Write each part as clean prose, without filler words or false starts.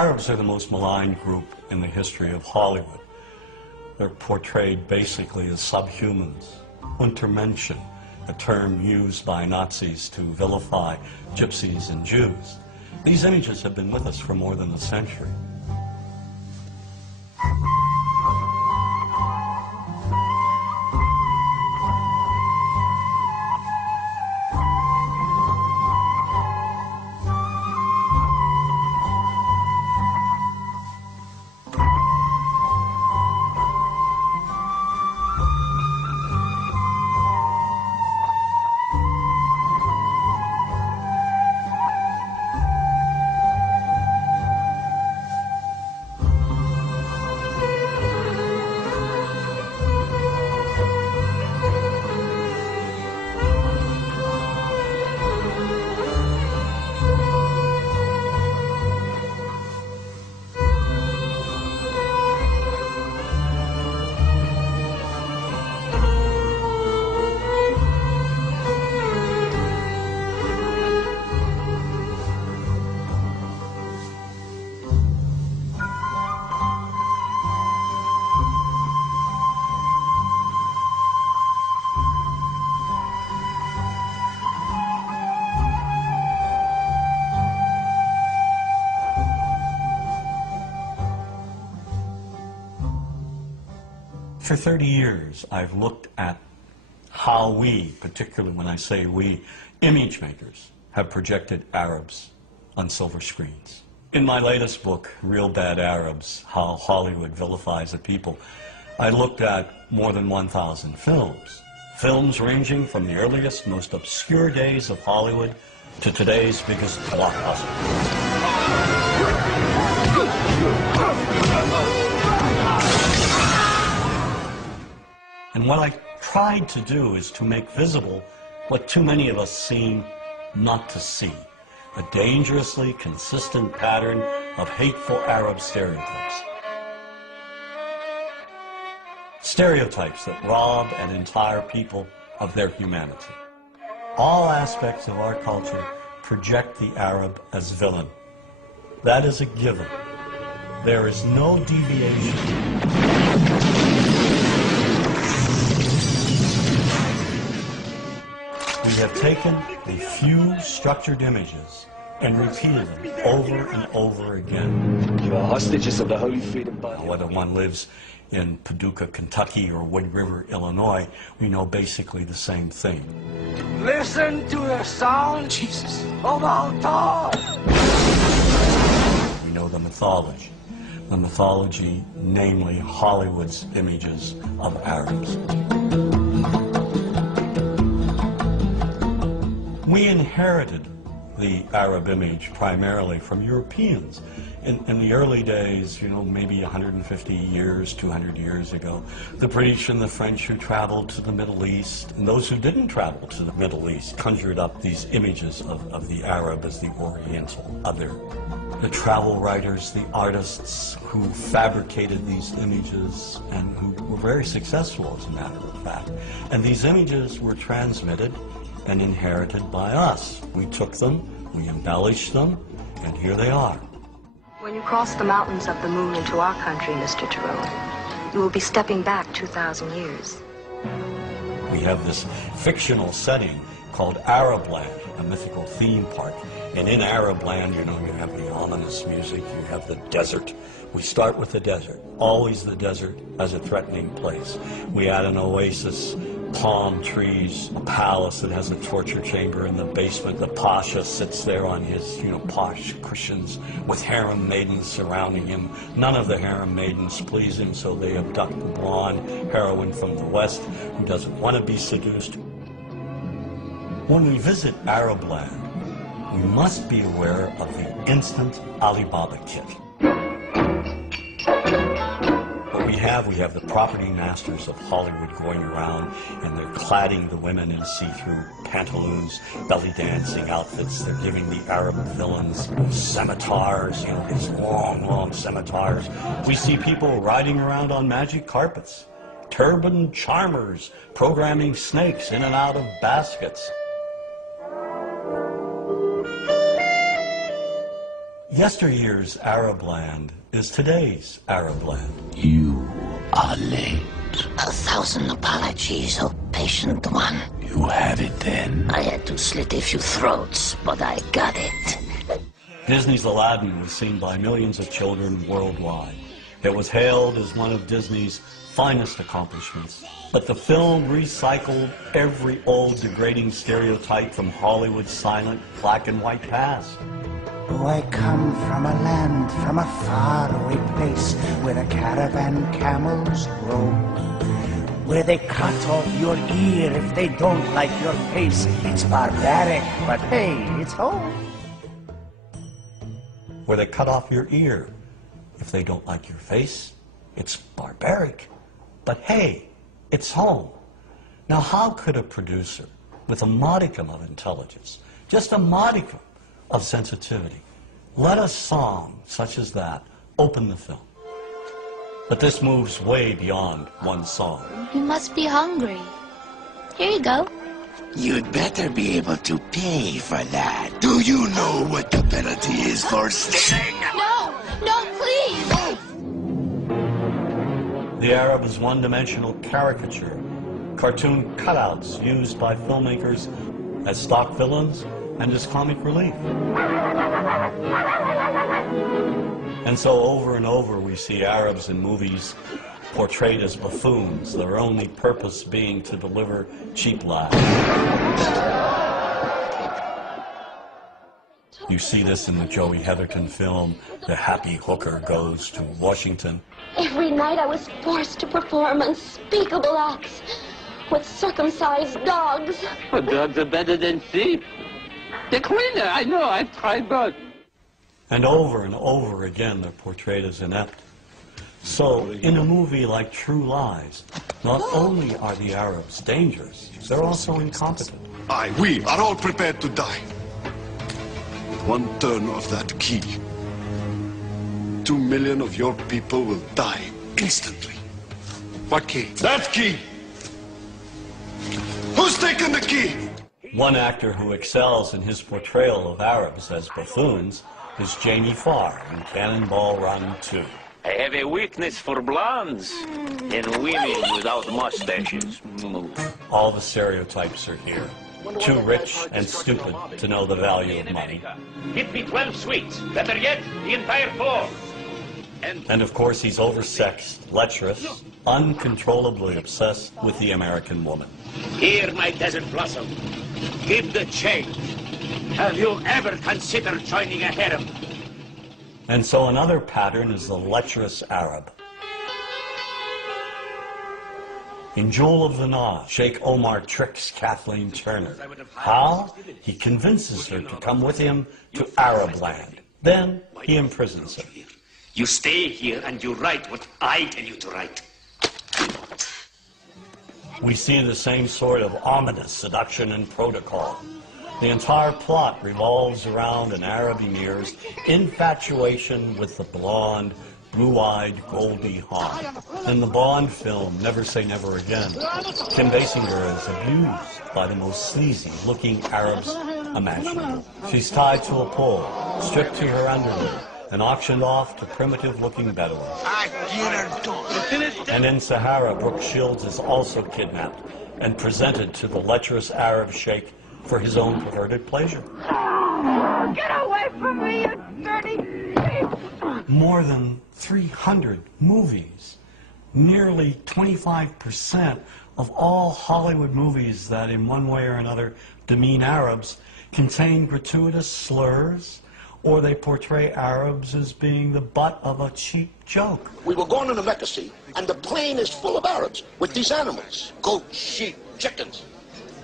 Arabs are the most maligned group in the history of Hollywood. They're portrayed basically as subhumans. Untermenschen, a term used by Nazis to vilify gypsies and Jews. These images have been with us for more than a century. For 30 years, I've looked at how we, particularly when I say we, image makers, have projected Arabs on silver screens. In my latest book, Real Bad Arabs, How Hollywood Vilifies a People, I looked at more than 1,000 films. Films ranging from the earliest, most obscure days of Hollywood to today's biggest blockbuster. And what I tried to do is to make visible what too many of us seem not to see, a dangerously consistent pattern of hateful Arab stereotypes. Stereotypes that rob an entire people of their humanity. All aspects of our culture project the Arab as villain. That is a given. There is no deviation. We have taken a few structured images and repeated them over and over again. You are hostages of the Holy Freedom Party. Whether one lives in Paducah, Kentucky, or Wood River, Illinois, we know basically the same thing. Listen to the sound, Jesus, of our God. We know the mythology. The mythology, namely Hollywood's images of Arabs. We inherited the Arab image primarily from Europeans. In the early days, maybe 150 years, 200 years ago, the British and the French who traveled to the Middle East, and those who didn't travel to the Middle East, conjured up these images of the Arab as the Oriental other. The travel writers, the artists who fabricated these images and who were very successful, as a matter of fact. And these images were transmitted and inherited by us. We took them, we embellished them, and here they are. When you cross the mountains of the moon into our country, Mr. Tyrone, you will be stepping back 2,000 years. We have this fictional setting called Arabland, a mythical theme park. And in Arabland, you have the ominous music, you have the desert. We start with the desert, always the desert as a threatening place. We add an oasis, palm trees, a palace that has a torture chamber in the basement. The pasha sits there on his, posh cushions with harem maidens surrounding him. None of the harem maidens please him, so they abduct the blonde heroine from the West who doesn't want to be seduced. When we visit Arabland, we must be aware of the instant Alibaba kit. We have the property masters of Hollywood going around, and they're cladding the women in see-through pantaloons, belly dancing outfits. They're giving the Arab villains scimitars, these long, long scimitars. We see people riding around on magic carpets, turban charmers programming snakes in and out of baskets. Yesteryear's Arab land is today's Arab land. You are late. 1,000 apologies, oh patient one. You have it then. I had to slit a few throats, but I got it. Disney's Aladdin was seen by millions of children worldwide. It was hailed as one of Disney's finest accomplishments. But the film recycled every old degrading stereotype from Hollywood's silent black and white past. Oh, I come from a land, from a faraway place, where the caravan camels roam, where they cut off your ear if they don't like your face. It's barbaric, but hey, it's home. Where they cut off your ear if they don't like your face. It's barbaric, but hey, it's home. Now, how could a producer with a modicum of intelligence, just a modicum of sensitivity, let a song such as that open the film? But this moves way beyond one song. You must be hungry. Here you go. You'd better be able to pay for that. Do you know what the penalty is for stealing? No, no, please. The Arab is one-dimensional caricature, cartoon cutouts used by filmmakers as stock villains and as comic relief. And so over and over we see Arabs in movies portrayed as buffoons, their only purpose being to deliver cheap laughs. You see this in the Joey Heatherton film, The Happy Hooker Goes to Washington. Every night I was forced to perform unspeakable acts with circumcised dogs. Well, dogs are better than sheep. They're cleaner, I know, I've tried both. And over again they're portrayed as inept. So, in a movie like True Lies, not only are the Arabs dangerous, they're also incompetent. We are all prepared to die. One turn of that key, 2 million of your people will die instantly. What key? That key! Who's taking the key? One actor who excels in his portrayal of Arabs as buffoons is Jamie Farr in Cannonball Run 2. I have a weakness for blondes and women without mustaches. All the stereotypes are here. Too rich and stupid to know the value of money. Give me 12 sweets. Better yet, the entire 4. And of course he's oversexed, lecherous, uncontrollably obsessed with the American woman. Here, my desert blossom. Give the change. Have you ever considered joining a harem? And so another pattern is the lecherous Arab. In Jewel of the Nile, Sheikh Omar tricks Kathleen Turner. How? He convinces her to come with him to Arab land. Then he imprisons her. You stay here and you write what I tell you to write. We see the same sort of ominous seduction and protocol. The entire plot revolves around an Arab emir's infatuation with the blonde, blue-eyed Goldie Hawn. In the Bond film, Never Say Never Again, Kim Basinger is abused by the most sleazy-looking Arabs imaginable. She's tied to a pole, stripped to her underwear, and auctioned off to primitive-looking Bedouins. And in Sahara, Brooke Shields is also kidnapped and presented to the lecherous Arab sheikh for his own perverted pleasure. Get away from me, you dirty thief! More than 300 movies, nearly 25% of all Hollywood movies that in one way or another demean Arabs contain gratuitous slurs, or they portray Arabs as being the butt of a cheap joke. We were going to the Mecca, see, and the plane is full of Arabs with these animals. Goats, sheep, chickens.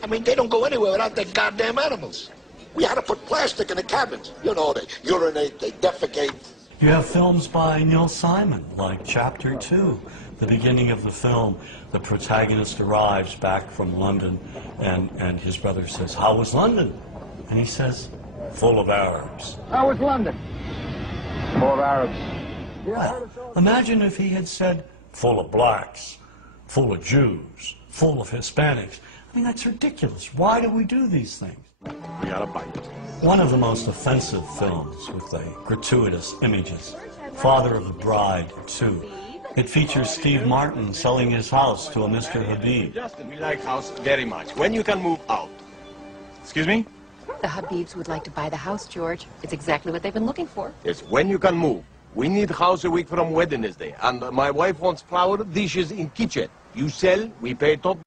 I mean, they don't go anywhere without their goddamn animals. We had to put plastic in the cabins. You know, they urinate, they defecate. You have films by Neil Simon, like Chapter 2. The beginning of the film, the protagonist arrives back from London, and his brother says, "How was London?" And he says, "Full of Arabs." How was London? Full of Arabs. Well, imagine if he had said, "Full of blacks, full of Jews, full of Hispanics." I mean, that's ridiculous. Why do we do these things? We gotta bite. One of the most offensive films with the gratuitous images, Father of the Bride 2. It features Steve Martin selling his house to a Mr. Habib. Justin, we like house very much. When you can move out. Excuse me? The Habibs would like to buy the house, George. It's exactly what they've been looking for. It's when you can move. We need house a week from Wednesday. And my wife wants flour dishes in kitchen. You sell, we pay top